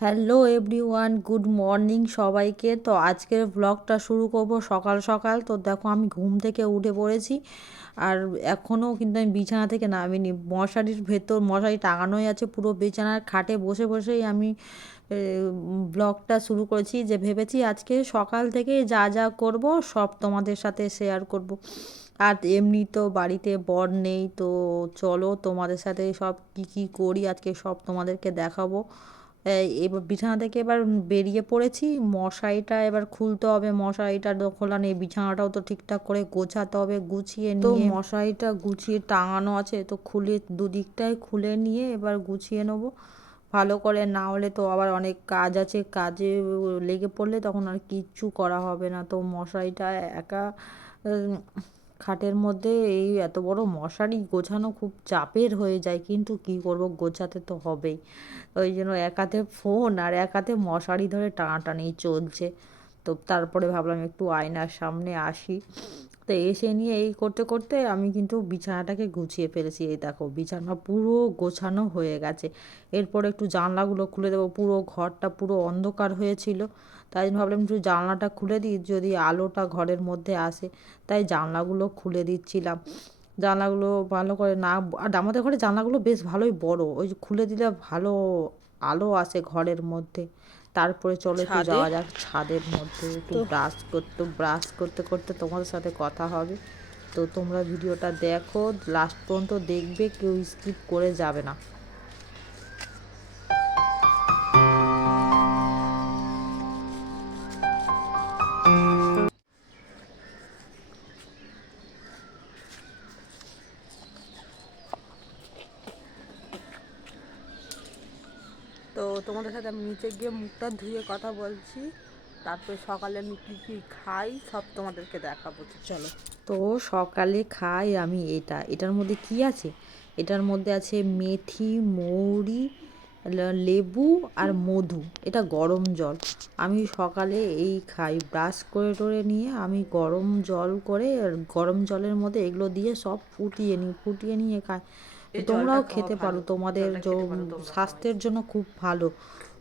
Hello everyone, good morning সবাইকে। তো আজকের ব্লগটা শুরু করব সকাল সকাল। তো দেখো আমি ঘুম থেকে উঠে পড়েছি, আর এখনও কিন্তু আমি বিছানা থেকে নামিনি। মশারির ভেতর মশারি টাঙানোই আছে, পুরো বিছানার খাটে বসে বসেই আমি ব্লগটা শুরু করেছি। যে ভেবেছি আজকে সকাল থেকে যা যা করব সব তোমাদের সাথে শেয়ার করব। আর এমনি তো বাড়িতে বর নেই, তো চলো তোমাদের সাথে সব কি কি করি আজকে সব তোমাদেরকে দেখাবো। এবার বিছানা থেকে এবার বেরিয়ে পড়েছি, মশারিটা এবার খুলতে হবে। মশারিটা তো খোলা নেই, বিছানাটাও তো ঠিকঠাক করে গোছাতে হবে। গুছিয়ে তো নিয়ে মশারিটা গুছিয়ে টাঙানো আছে, তো খুলে দুদিকটাই খুলে নিয়ে এবার গুছিয়ে নেবো ভালো করে। না হলে তো আবার অনেক কাজ আছে, কাজে লেগে পড়লে তখন আর কিচ্ছু করা হবে না। তো মশারিটা একা খাটের মধ্যে এই এত বড় মশারি গোছানো খুব চাপের হয়ে যায়, কিন্তু কি করব, গোছাতে তো হবেই। ওই জন্য এক হাতে ফোন আর এক হাতে মশারি ধরে টানাটানি চলছে। তো তারপরে ভাবলাম একটু আয়নার সামনে আসি। তো এসে নিয়ে এই করতে করতে আমি কিন্তু বিছানাটাকে গুছিয়ে ফেলেছি। এই দেখো বিছানা পুরো গোছানো হয়ে গেছে। এরপর একটু জানলাগুলো খুলে দেবো, পুরো ঘরটা পুরো অন্ধকার হয়েছিল। তাই জন্য ভাবলাম একটু জানলাটা খুলে দিই, যদি আলোটা ঘরের মধ্যে আসে। তাই জানলাগুলো খুলে দিচ্ছিলাম। জানলাগুলো ভালো করে না, আর আমাদের ঘরে জানলাগুলো বেশ ভালোই বড়, ওই যে খুলে দিলে ভালো আলো আসে ঘরের মধ্যে। তারপরে চলো একটু যাওয়া যাক ছাদের মধ্যে, একটু ব্রাশ করতে করতে তোমাদের সাথে কথা হবে। তো তোমরা ভিডিওটা দেখো, লাস্ট পর্যন্ত দেখবে, কেউ স্কিপ করে যাবে না। তো তোমাদের সাথে আমি নিচে গিয়ে মুখটা ধুয়ে কথা বলছি, তারপরে সকালে আমি কী কী খাই সব তোমাদেরকে দেখাবো। তো চলো। তো সকালে খাই আমি এটার মধ্যে কি আছে, এটার মধ্যে আছে মেথি, মৌরি, লেবু আর মধু। এটা গরম জল। আমি সকালে এই খাই, ব্রাশ করে টোরে নিয়ে আমি গরম জল করে, গরম জলের মধ্যে এগুলো দিয়ে সব ফুটিয়ে নিয়ে খাই। তোমরাও খেতে পারো, তোমাদের স্বাস্থ্যের জন্য খুব ভালো,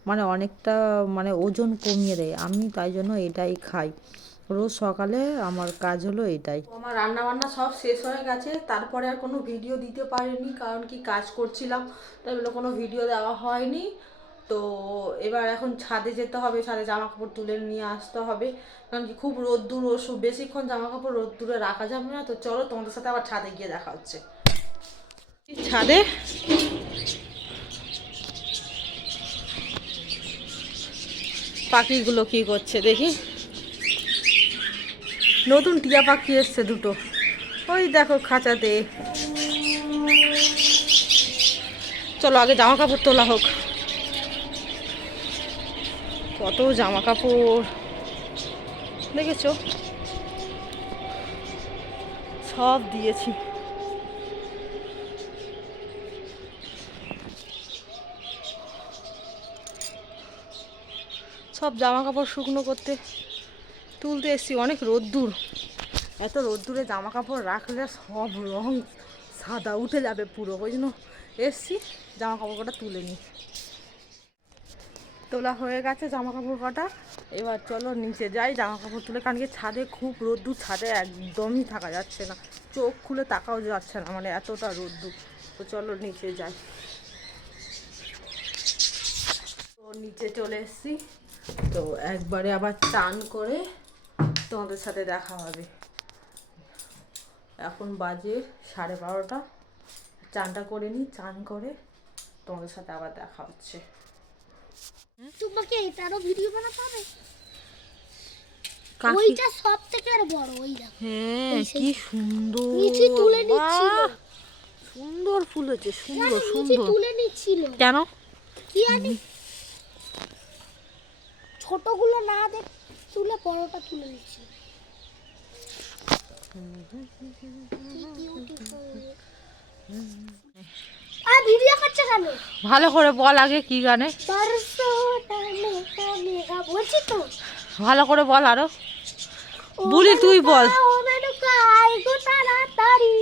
মানে অনেকটা মানে ওজন কমিয়ে দেয়। আমি তাই জন্য এটাই খাই রোজ সকালে। আমার কাজ হলো এটাই। আমার রান্না বান্না সব শেষ হয়ে গেছে, তারপরে আর কোনো ভিডিও দিতে পারিনি, কারণ কি কাজ করছিলাম, তাই বলে কোনো ভিডিও দেওয়া হয়নি। তো এবার এখন ছাদে যেতে হবে, ছাদে জামা কাপড় তুলে নিয়ে আসতে হবে, কারণ কি খুব রোদ্দুর, বেশিক্ষণ জামা কাপড় রোদ্দুরে রাখা যাবে না। তো চলো তোমাদের সাথে আবার ছাদে গিয়ে দেখা হচ্ছে। ছাদে পাখিগুলো কি করছে দেখি। নতুন টিয়া পাখি এসছে দুটো, ওই দেখো খাঁচাতে। চলো আগে জামা কাপড় তোলা হোক। কত জামা কাপড় দেখেছো, সব দিয়েছি। সব জামা কাপড় শুকনো করতে তুলতে এসছি, অনেক রোদ্দুর। এত রোদ্দুরে জামা কাপড় রাখলে সব রং সাদা উঠে যাবে পুরো, ওই জন্য এসছি জামা কাপড় কটা তুলে নিই। তোলা হয়ে গেছে জামা কাপড় কটা, এবার চলো নিচে যাই জামা কাপড় তুলে, কারণ কি ছাদে খুব রোদ্দুর, ছাদে একদমই থাকা যাচ্ছে না, চোখ খুলে তাকাও যাচ্ছে না, মানে এতটা রোদ্দুর। তো চলো নিচে যাই। তো নিচে চলে এসছি, তো একবারে আবার চান করে তোমাদের সাথে দেখা হবে। এখন বাজে 12:30, চানটা করে নিই, চান করে তোমাদের সাথে আবার দেখা হচ্ছে। তোমাকে এটারও ভিডিও বানাতে হবে, ওইটা সবথেকে আর বড়, ওই দেখো। হ্যাঁ কি সুন্দর, নিচে তুলে নিচ্ছিল, সুন্দর ফুল হচ্ছে, সুন্দর নিচে সুন্দর। তুলে নিচ্ছিল কেন কি জানি, ছোটগুলো না দেখ তুলে বড়টা তুলে নিচ্ছিল। আর ভিডিও করছে কেন? ভালো করে বল আগে কি গানে, বলছি তো, ভালো করে বল আরো। বলি তুই বল। তাড়াতাড়ি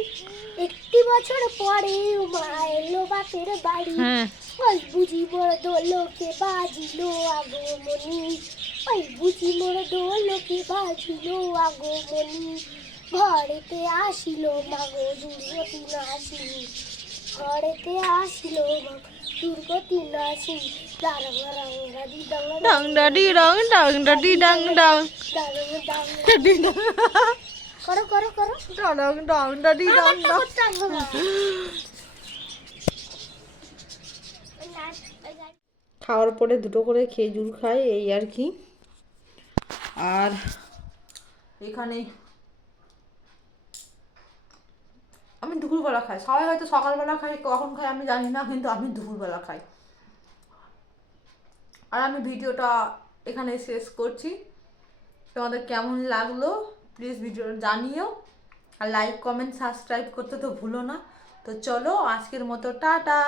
একটি বছর পরে মা এলো বাপের বাড়ি হ্যাঁ ওই বুঝি মোর দোলকে বাজিলো আগমনি ওই বুঝি মোর দোলকে বাজিলো আগমনি ঘরেতে আসিল মাগো দুর্গতি নাসিনী ঘরেতে আসিল মাগো দুর্গতি নাসিনী দারং রাঙ্গাদি ডাং ডাডি ডাং ডাং ডাডি ডাং ডাং দারং দাং ডাডি ডাং করো করো করো ডাং ডাং ডাডি ডাং ডাং। খাওয়ার পরে দুটো করে খেজুর খাই এই আর কি। আর এখানে আমি দুপুরবেলা খাই, সবাই হয়তো সকালবেলা খাই, কখন খাই আমি জানি না, কিন্তু আমি দুপুরবেলা খাই। আর আমি ভিডিওটা এখানে শেষ করছি। তোমাদের কেমন লাগলো প্লিজ ভিডিও জানিও, আর লাইক কমেন্ট সাবস্ক্রাইব করতে তো ভুলো না। তো চলো আজকের মতো টাটা।